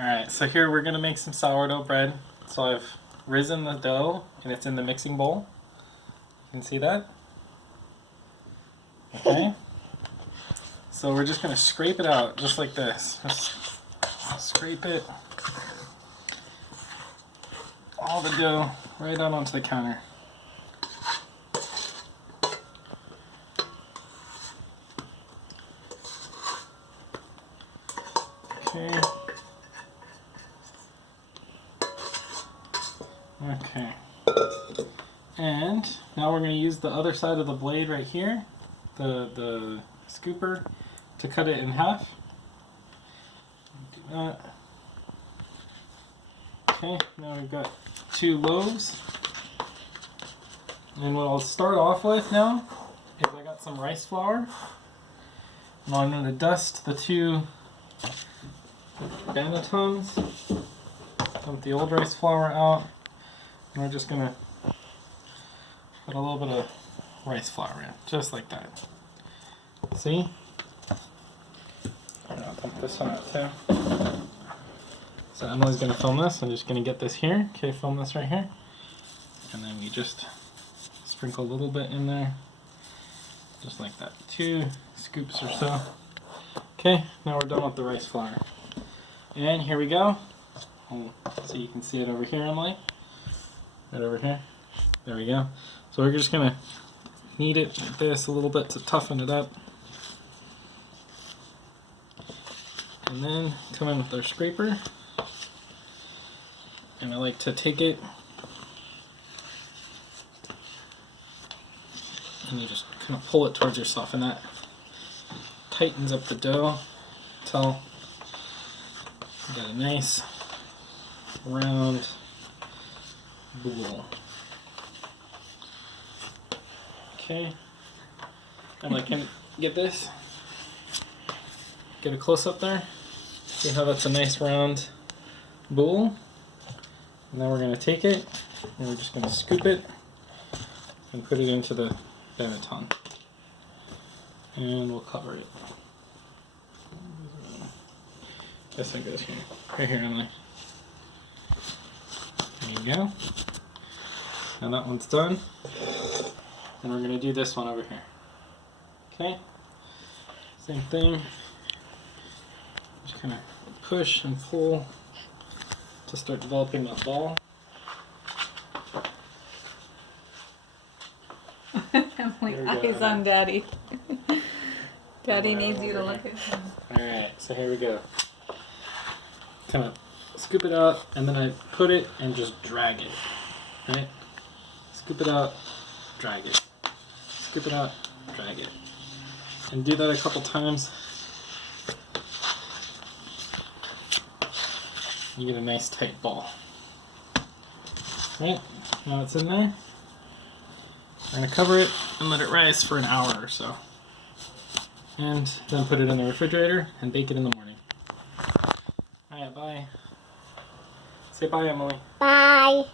Alright, so here we're going to make some sourdough bread. So I've risen the dough and it's in the mixing bowl. You can see that? Okay. So we're just going to scrape it out just like this. Just scrape it. All the dough right out onto the counter. Okay. Okay. And now we're going to use the other side of the blade right here, the scooper, to cut it in half. Do that. Okay, now we've got 2 loaves. And what I'll start off with now is I got some rice flour. And I'm going to dust the 2 bannetons. Dump the old rice flour out. And we're just going to put a little bit of rice flour in, just like that. See? And I'll dump this one out too. So Emily's going to film this. I'm just going to get this here. Okay, film this right here. And then we just sprinkle a little bit in there. Just like that. 2 scoops or so. Okay, now we're done with the rice flour. And here we go. So you can see it over here, Emily. Right over here. There we go. So we're just going to knead it like this a little bit to toughen it up. And then come in with our scraper. And I like to take it and you just kind of pull it towards yourself, and that tightens up the dough until you get a nice round boule. Okay, and I can get this, get a close up there. See how that's a nice round boule? And then we're going to take it and we're just going to scoop it and put it into the banneton. And we'll cover it. Guess it goes here. Right here, Emily. There you go. And that one's done. And we're going to do this one over here. Okay? Same thing. Just kind of push and pull to start developing that ball. I'm like, eyes on Daddy. Daddy needs you to look at him. Alright, so here we go. Kind of scoop it out, and then I put it and just drag it. Right? Scoop it out, drag it. Scoop it out, drag it. And do that a couple times. You get a nice tight ball. Right, now it's in there. We're going to cover it and let it rise for an hour or so. And then put it in the refrigerator and bake it in the morning. Alright, bye. Say bye, Emily. Bye.